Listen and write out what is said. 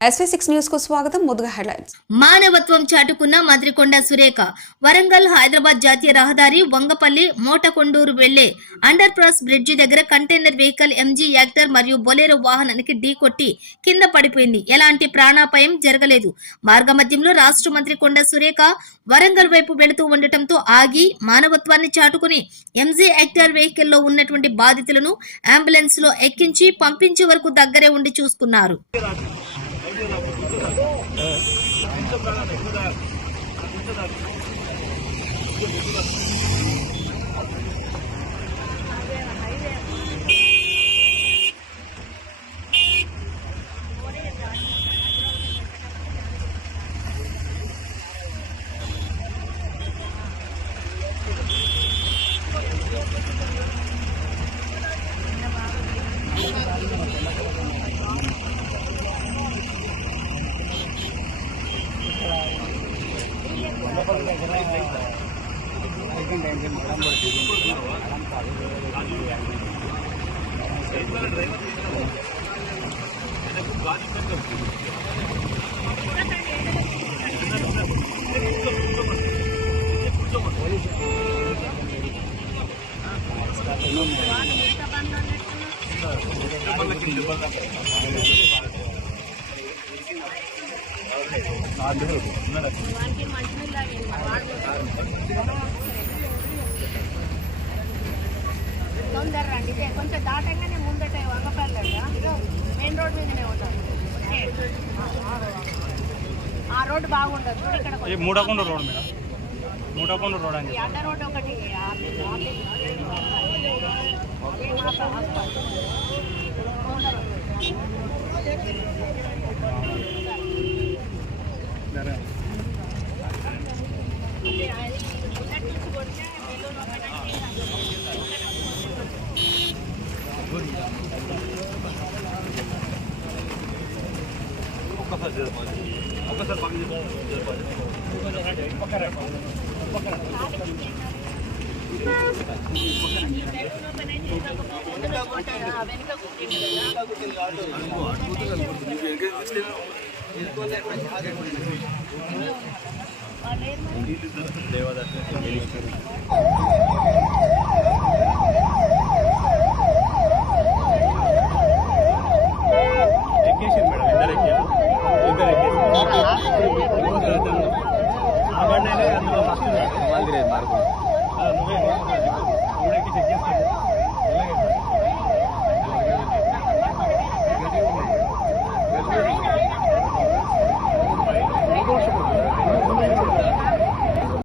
SV6 news కు స్వాగతం. ముందుగా హెడ్లైన్స్. మానవత్వం చాటుకున్న మంత్రి కొండా సురేఖ వరంగల్ హైదరాబాద్ జాతీయ రహదారి వంగపల్లి మోటకొండూరు వెళ్లే అండర్ పాస్ బ్రిడ్జి దగ్గర కంటైనర్ వెహికల్ ఎంజీ యాక్టర్ మరియు బొలెరో వాహనానికి ఢీకొట్టి కింద పడిపోయింది. ఎలాంటి ప్రాణాపాయం జరగలేదు. మార్గమధ్యంలో రాష్ట్ర మంత్రి కొండా సురేఖ వరంగల్ వైపు వెళుతూ ఉండటంతో ఆగి మానవత్వాన్ని చాటుకుని ఎంజీ యాక్టర్ వెహికల్ లో ఉన్నటువంటి బాధితులను అంబులెన్స్ లో ఎక్కించి పంపించే వరకు దగ్గరే ఉండి చూసుకున్నారు. తొందర రండి, కొంచెం దాటంగానే ముందట వంగపల్లి మెయిన్ రోడ్ మీదనే ఉంటారు. ఆ రోడ్డు బాగుండదు. ఇక్కడ మూడకొండ రోడ్ మేడం, మూడకొండ రోడ్ అని అడ్డ రోడ్డు ఒకటి వెనుక